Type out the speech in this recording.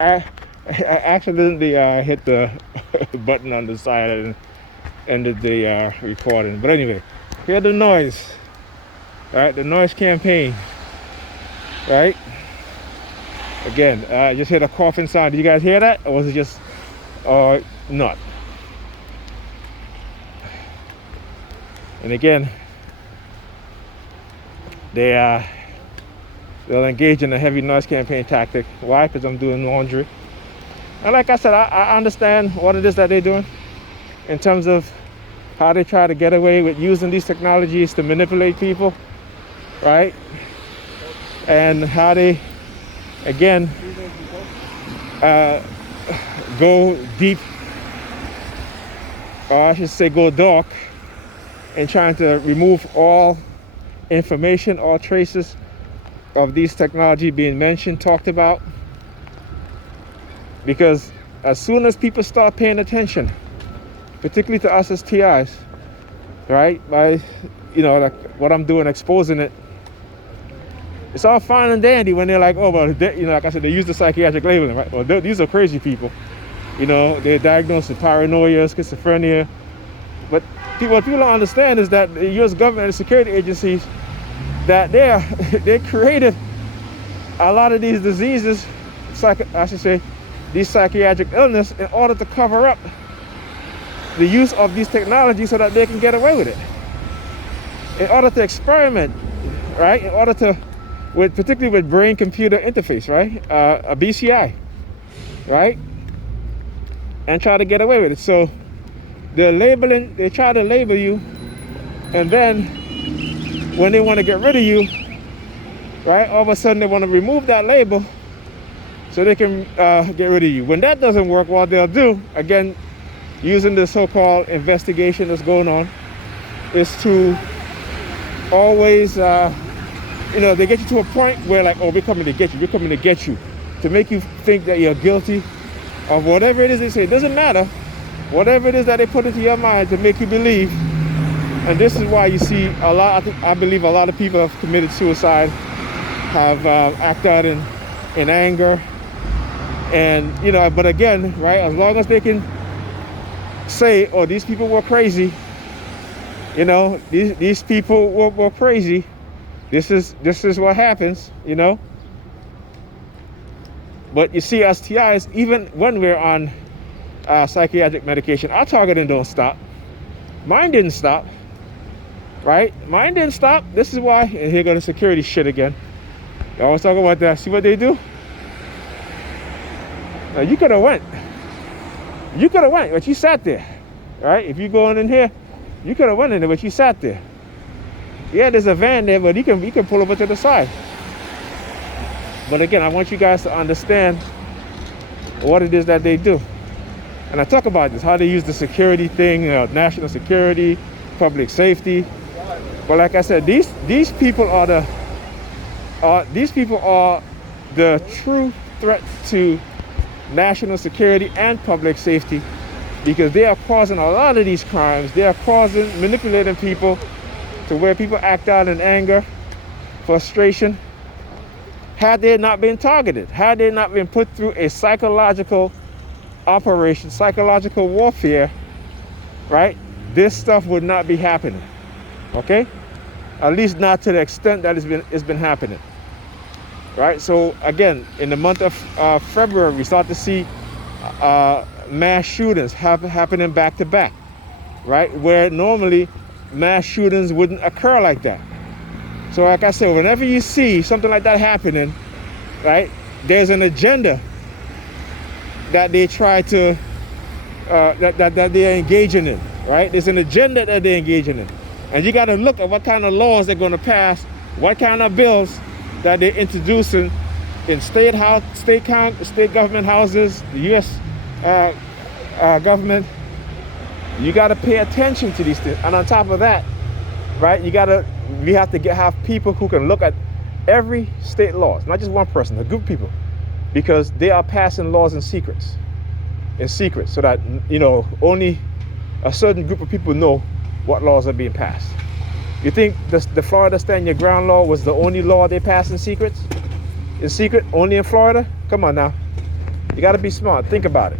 I, I accidentally hit the button on the side and ended the recording. But anyway, hear the noise, right? The noise campaign, right? Again, I just heard a coughing sound. Did you guys hear that? Or was it just not? And again, they'll engage in a heavy noise campaign tactic. Why? Because I'm doing laundry. And like I said, I understand what it is that they're doing in terms of how they try to get away with using these technologies to manipulate people, right? And how they, again, go deep, or I should say go dark, in trying to remove all information, all traces of these technology being mentioned, talked about. Because as soon as people start paying attention, particularly to us as TIs, right, by, like what I'm doing, exposing it, it's all fine and dandy when they're like, oh, well, like I said, they use the psychiatric labeling, right? Well, these are crazy people. They're diagnosed with paranoia, schizophrenia. But what people don't understand is that the U.S. government and security agencies, that they created a lot of these diseases, these psychiatric illness, in order to cover up the use of these technologies so that they can get away with it. In order to experiment, right? In order to, particularly with brain-computer interface, right? A BCI, right? And try to get away with it. So they try to label you, and then when they want to get rid of you, right, all of a sudden they want to remove that label so they can get rid of you. When that doesn't work, what they'll do, again, using the so-called investigation that's going on, is to always, they get you to a point where like, oh, we're coming to get you, to make you think that you're guilty of whatever it is they say. It doesn't matter. Whatever it is that they put into your mind to make you believe. And this is why you see I believe a lot of people have committed suicide, have acted out in anger. And, but again, right, as long as they can say, oh, these people were crazy, these people were crazy, this is what happens, But you see, as TIs, even when we're on psychiatric medication, our targeting don't stop. Mine didn't stop, right? Mine didn't stop. This is why, and here go the security shit again. They always talk about that. See what they do? Now, you could have went, but you sat there, right? If you going in here, you could have went in there, but you sat there. Yeah, there's a van there, but you can pull over to the side. But again, I want you guys to understand what it is that they do. And I talk about this, how they use the security thing, national security, public safety. But like I said, these people are the true threat to national security and public safety, because they are causing a lot of these crimes. They are manipulating people to where people act out in anger, frustration. Had they not been targeted, had they not been put through a psychological operation, psychological warfare, right, this stuff would not be happening, okay? At least not to the extent that it's been happening, right? So again, in the month of February, we start to see mass shootings happening back to back, right? Where normally mass shootings wouldn't occur like that. So like I said, whenever you see something like that happening, right, there's an agenda that they try to, that they're engaging in, right? There's an agenda that they're engaging in. And you got to look at what kind of laws they're going to pass, what kind of bills that they're introducing in state government houses, the U.S. Government. You got to pay attention to these things. And on top of that, right, we have to have people who can look at every state laws, not just one person, a group of people, because they are passing laws in secret, so that, only a certain group of people know what laws are being passed. You think the Florida Stand Your Ground law was the only law they passed in secret, only in Florida? Come on now. You got to be smart. Think about it.